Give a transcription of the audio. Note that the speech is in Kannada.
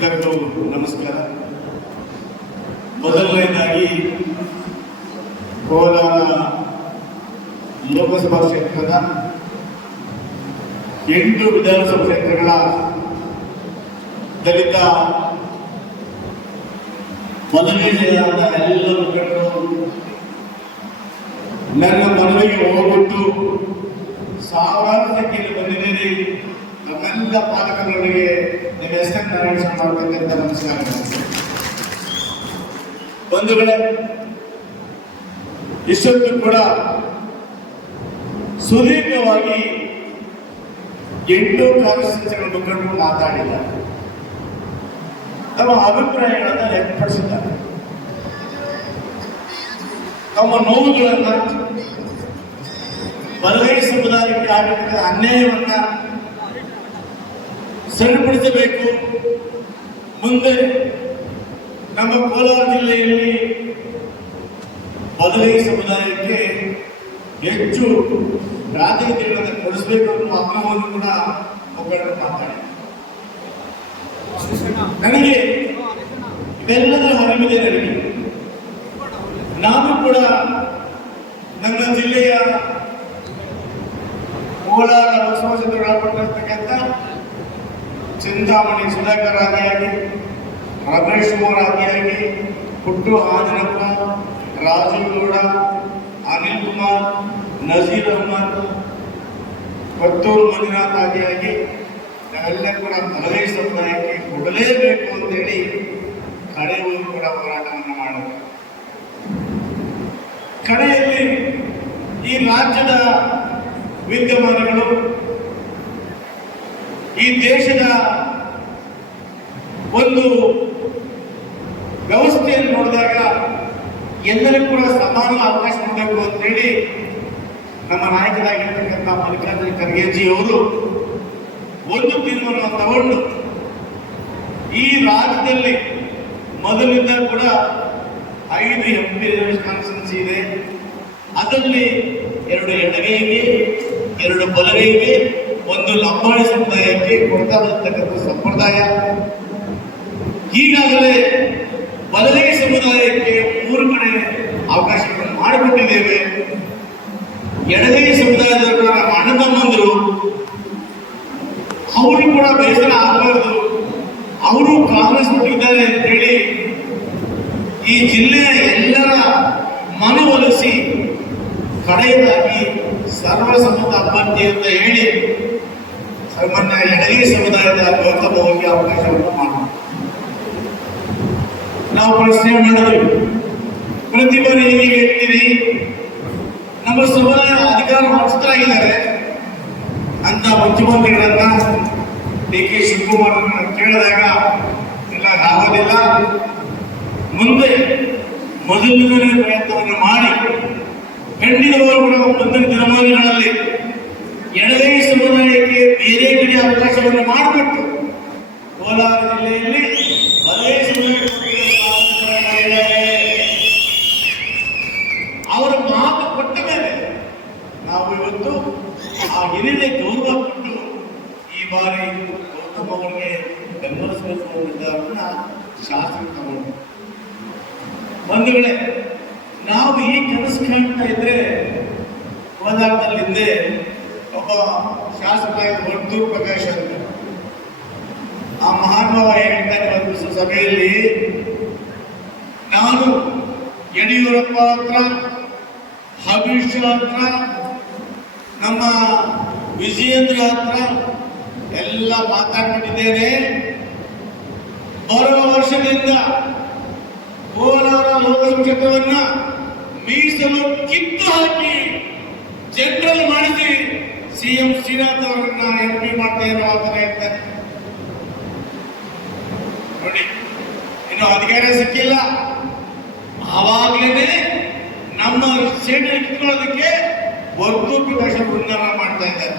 ಎಲ್ಲರಿಗೂ ನಮಸ್ಕಾರ. ಮೊದಲನೇದಾಗಿ ಕೋಲಾರ ಲೋಕಸಭಾ ಕ್ಷೇತ್ರದ 8 ವಿಧಾನಸಭಾ ಕ್ಷೇತ್ರಗಳ ದಲಿತ ಮೊದಲನೆಯಾದ ಎಲ್ಲ ಮುಖಂಡರು ನನ್ನ ಮನವಿಗೆ ಹೋಗ್ಬಿಟ್ಟು ಸಾವಿರಾರು ಸಂಖ್ಯೆಯಲ್ಲಿ ಬಂದಿದ್ದೀರಿ. ನಮ್ಮೆಲ್ಲ ಪಾಲಕರಿಗೆ ನಿಮ್ಮ ಹೆಸರನ್ನು ನಾರಾಯಣ ಮಾಡಬೇಕಂತ ನಮಸ್ಕಾರ. ಬಂಧುಗಳೇ, ಇಷ್ಟೊತ್ತು ಕೂಡ ಸುದೀರ್ಘವಾಗಿ 8 ಕಾನ್ಸ್ಟಿಟ್ಯೂನ್ಸಿಗಳ ಮುಖಂಡರು ಮಾತಾಡಿಲ್ಲ, ತಮ್ಮ ಅಭಿಪ್ರಾಯಗಳನ್ನು ವ್ಯಕ್ತಪಡಿಸಿದ್ದಾರೆ. ತಮ್ಮ ನೋವುಗಳನ್ನು, ಬಲಗೈ ಸಮುದಾಯಕ್ಕೆ ಆಗಿರುವ ಅನ್ಯಾಯವನ್ನ ಸರಿಪಡಿಸಬೇಕು, ಮುಂದೆ ನಮ್ಮ ಕೋಲಾರ ಜಿಲ್ಲೆಯಲ್ಲಿ ಬಲಗೈ ಸಮುದಾಯಕ್ಕೆ ಹೆಚ್ಚು ಪ್ರಾತಿನಿಧ್ಯಗಳನ್ನು ಕೊಡಿಸಬೇಕು ಅನ್ನುವ ಆಗ್ರಹವನ್ನು ಕೂಡ ಮುಖಂಡರು ಮಾತಾಡಿದ್ದಾರೆ. ನನಗೆ ಇವೆಲ್ಲದರ ಅರಿವಿದೆ. ನನಗೆ ನಾನು ಕೂಡ ನನ್ನ ಜಿಲ್ಲೆಯ ಕೋಲಾರ ಲೋಕಸಭಾ ಕ್ಷೇತ್ರ ಒಳಪಟ್ಟಿರ್ತಕ್ಕಂಥ ಚಿಂತಾಮಣಿ ಸುಧಾಕರ್ ಆದಿಯಾಗಿ, ರಮೇಶ್ ಕುಮಾರ್ ಆದಿಯಾಗಿ, ಪುಟ್ಟು ಆಂಜನಪ್ಪ, ರಾಜೀವ್ ಗೌಡ, ಅನಿಲ್ ಕುಮಾರ್, ನಜೀರ್ ಅಹಮದ್, ಪತ್ತೂರು ಮಂಜುನಾಥ್ ಆದಿಯಾಗಿ ನಾವೆಲ್ಲ ಕೂಡ ಬಲಗೈ ಸಮುದಾಯಕ್ಕೆ ಕೊಡಲೇಬೇಕು ಅಂತೇಳಿ ಕಡೆಯವರೆಗೂ ಕೂಡ ಹೋರಾಟವನ್ನು ಮಾಡಿದ್ರು. ಕಡೆಯಲ್ಲಿ ಈ ರಾಜ್ಯದ ವಿದ್ಯಮಾನಗಳು, ಈ ದೇಶದ ಒಂದು ವ್ಯವಸ್ಥೆಯನ್ನು ನೋಡಿದಾಗ ಎಲ್ಲರಿಗೂ ಕೂಡ ಸಮಾನ ಅವಕಾಶ ಕೊಡಬೇಕು ಅಂತೇಳಿ ನಮ್ಮ ನಾಯಕರಾಗಿರ್ತಕ್ಕಂಥ ಮಲ್ಲಿಕಾರ್ಜುನ ಖರ್ಗೆಜಿ ಅವರು ಒಂದು ತೀರ್ಮಾನವನ್ನು ತಗೊಂಡು ಈ ರಾಜ್ಯದಲ್ಲಿ ಮೊದಲಿಂದ ಕೂಡ 5 MP ಕಾನ್ಸ್ಟಿಟ್ಯೂನ್ಸಿ ಇದೆ. ಅದರಲ್ಲಿ 2 ಎಡಗೈಗೆ, 2 ಬಲಗೈಗೆ, 1 ಲಂಬಾಣಿ ಸಮುದಾಯಕ್ಕೆ ಕೊಡ್ತಾ ಇರತಕ್ಕಂಥ ಸಂಪ್ರದಾಯ. ಈಗಾಗಲೇ ಬಲಗೈ ಸಮುದಾಯಕ್ಕೆ 3 ಕಡೆ ಅವಕಾಶಗಳನ್ನು ಮಾಡಿಕೊಟ್ಟಿದ್ದೇವೆ. ಎಡಗೈ ಸಮುದಾಯದವರು ನಮ್ಮ ಅಣ್ಣತಮ್ಮಂದರು, ಅವರು ಕೂಡ ಬೇಸರ ಆಗಬಾರದು, ಅವರು ಕಾಂಗ್ರೆಸ್ ಕೊಟ್ಟಿದ್ದಾರೆ ಅಂತ ಹೇಳಿ ಈ ಜಿಲ್ಲೆಯ ಎಲ್ಲರ ಮನವೊಲಿಸಿ ಕಡೆಯದಾಗಿ ಸರ್ವಸಮ್ಮತ ಅಭ್ಯರ್ಥಿ ಅಂತ ಹೇಳಿ ಸಾಮಾನ್ಯ ಎಡಗೈ ಸಮುದಾಯದ ಗೌತಮ ಅವರಿಗೆ ಅವಕಾಶವನ್ನು ಮಾಡಿ ನಾವು ಪ್ರಶ್ನೆ ಮಾಡಿದ್ವಿ. ಪ್ರತಿ ಬಾರಿ ಹೇಗೆ ಹೇಳ್ತೀರಿ, ನಮ್ಮ ಸಮುದಾಯ ಅಧಿಕಾರ ಮಾಡಿಸ್ತಾ ಇದ್ದಾರೆ ಅಂತ ಮುಖ್ಯಮಂತ್ರಿಗಳನ್ನ DK ಶಿವಕುಮಾರ್ ಕೇಳಿದಾಗ ಎಲ್ಲ ಆಗೋದಿಲ್ಲ, ಮುಂದೆ ಮೊದಲನೇ ಪ್ರಯತ್ನವನ್ನು ಮಾಡಿ ಖಂಡಿತವಾಗೂ ಕೂಡ ಮುಂದಿನ ದಿನಮಾನಗಳಲ್ಲಿ ಎಡಗೈ ಸಮುದಾಯಕ್ಕೆ ಬೇರೆ ಕಡೆ ಅವಕಾಶವನ್ನು ಮಾಡಿಕೊಟ್ಟು ಕೋಲಾರ ಜಿಲ್ಲೆಯಲ್ಲಿ ಬಲಗೈ ಸಮುದಾಯ ಅವರ ಮಾತು ಕೊಟ್ಟ ಮೇಲೆ ನಾವು ಇವತ್ತು ಆ ಹಿರಿಯ ಗೌರವ ಕೊಟ್ಟು ಈ ಬಾರಿ ಗೌತಮ್ ಅವರಿಗೆ ಬೆಂಬಲಿಸಬೇಕು ನಿರ್ಧಾರವನ್ನು ಶಾಸಕ ತಗೊಂಡು. ಬಂಧುಗಳೇ, ನಾವು ಈ ಕನಸು ಕಾಣ್ತಾ ಇದ್ರೆ ಕೋಲಾರದಲ್ಲಿ ಹಿಂದೆ ಒಬ್ಬ ಶಾಸಕ ವರ್ತೂರು ಪ್ರಕಾಶ್ ಅಂತ, ಆ ಮಹಾನುಭಾವ ಹೇಳ್ತಾನೆ ಒಂದು ಸಭೆಯಲ್ಲಿ, ನಾನು ಯಡಿಯೂರಪ್ಪ ಹತ್ರ, ಅಮಿತ್ ಶಾ ಹತ್ರ, ನಮ್ಮ ವಿಜಯೇಂದ್ರ ಹತ್ರ ಎಲ್ಲ ಮಾತಾಡ್ಕೊಂಡಿದ್ದೇನೆ. ಬರುವ ವರ್ಷದಿಂದ ಕೋಲಾರ ಲೋಕಸಭಾ ಕ್ಷೇತ್ರವನ್ನ ಮೀಸಲು ಕಿತ್ತು ಹಾಕಿ ಜನರಲ್ ಮಾಡಿಸಿ CM ಶ್ರೀನಾಥ್ ಅವರನ್ನ MP ಮಾಡ್ತೇನೆ ಅಂತ ಹೇಳ್ತಾರೆ. ನೋಡಿ, ಇನ್ನು ಅಧಿಕಾರ ಸಿಕ್ಕಿಲ್ಲ, ಆವಾಗಲೇ ನಮ್ಮ ಸೇನೆ ಕಿತ್ಕೊಳ್ಳೋದಕ್ಕೆ ವರ್ತೂರು ಪ್ರಕಾಶ ವೃಂದಾವನ ಮಾಡ್ತಾ ಇದ್ದಾರೆ.